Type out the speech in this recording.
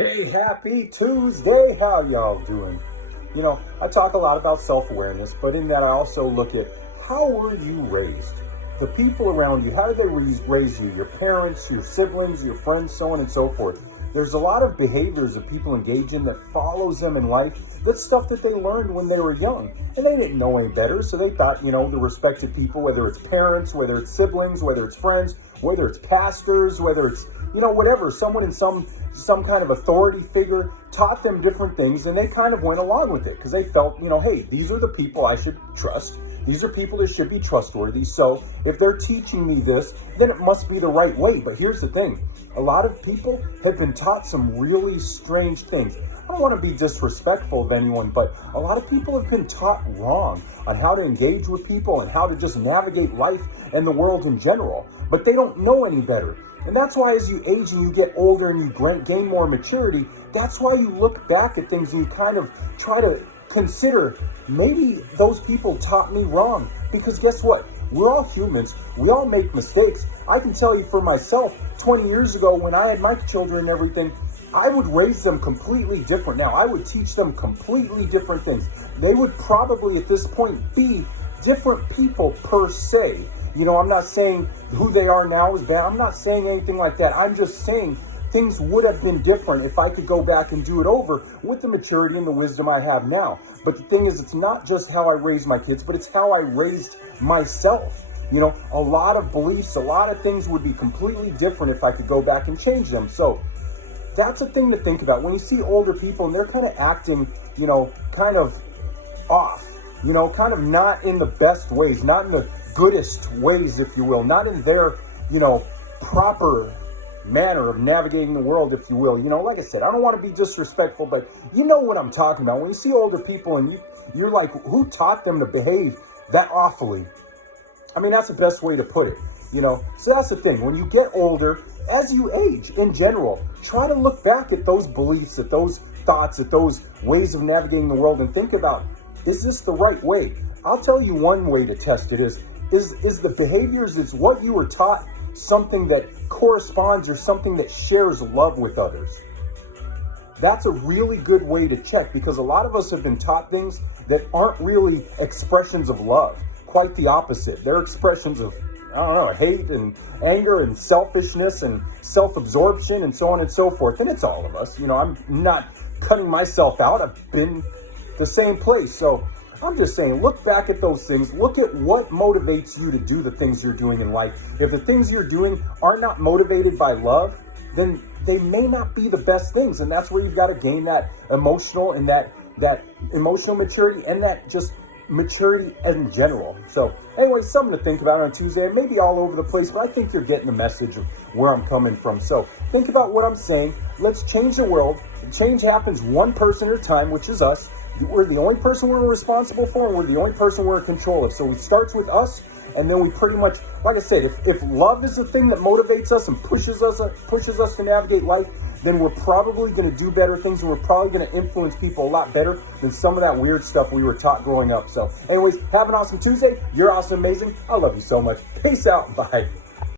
Hey, happy Tuesday. How y'all doing? I talk a lot about self-awareness, but in that I also look at how were you raised? The people around you, how did they raise you? Your parents, your siblings, your friends, so on and so forth. There's a lot of behaviors that people engage in that follows them in life. That's stuff that they learned when they were young. And they didn't know any better, so they thought, the respected people, whether it's parents, whether it's siblings, whether it's friends, whether it's pastors, whether it's, whatever, someone in some kind of authority figure taught them different things, and they kind of went along with it because they felt, hey, these are the people I should trust. These are people that should be trustworthy. So if they're teaching me this, then it must be the right way. But here's the thing. A lot of people have been taught some really strange things. I don't want to be disrespectful of anyone, but a lot of people have been taught wrong on how to engage with people and how to just navigate life and the world in general. But they don't know any better. And that's why as you age and you get older and you gain more maturity, that's why you look back at things and you kind of try to consider, maybe those people taught me wrong. Because guess what? We're all humans. We all make mistakes. I can tell you for myself, 20 years ago when I had my children and everything, I would raise them completely different. Now, I would teach them completely different things. They would probably at this point be different people per se. I'm not saying who they are now is bad. I'm not saying anything like that. I'm just saying things would have been different if I could go back and do it over with the maturity and the wisdom I have now. But the thing is, it's not just how I raised my kids, but it's how I raised myself. A lot of beliefs, a lot of things would be completely different if I could go back and change them. So that's a thing to think about. When you see older people and they're kind of acting, kind of off, kind of not in the best ways, not in the goodest ways, if you will, not in their, proper manner of navigating the world, if you will. Like I said, I don't want to be disrespectful, but you know what I'm talking about. When you see older people and you're like, who taught them to behave that awfully? I mean, that's the best way to put it, So that's the thing. When you get older, as you age in general, try to look back at those beliefs, at those thoughts, at those ways of navigating the world and think about, is this the right way? I'll tell you one way to test it is the behaviors, is what you were taught something that corresponds or something that shares love with others? That's a really good way to check, because a lot of us have been taught things that aren't really expressions of love. Quite the opposite. They're expressions of, hate and anger and selfishness and self-absorption and so on and so forth. And it's all of us. I'm not cutting myself out. I've been the same place. So I'm just saying, look back at those things. Look at what motivates you to do the things you're doing in life. If the things you're doing are not motivated by love, then they may not be the best things. And that's where you've got to gain that emotional and that emotional maturity and that just maturity in general. So anyway, something to think about on Tuesday. It may be all over the place, but I think you're getting the message of where I'm coming from. So think about what I'm saying. Let's change the world. Change happens one person at a time, which is us. We're the only person we're responsible for, and we're the only person we're in control of. So it starts with us, and then we pretty much, like I said, if love is the thing that motivates us and pushes us to navigate life, then we're probably going to do better things, and we're probably going to influence people a lot better than some of that weird stuff we were taught growing up. So anyways, have an awesome Tuesday. You're awesome, amazing. I love you so much. Peace out. Bye.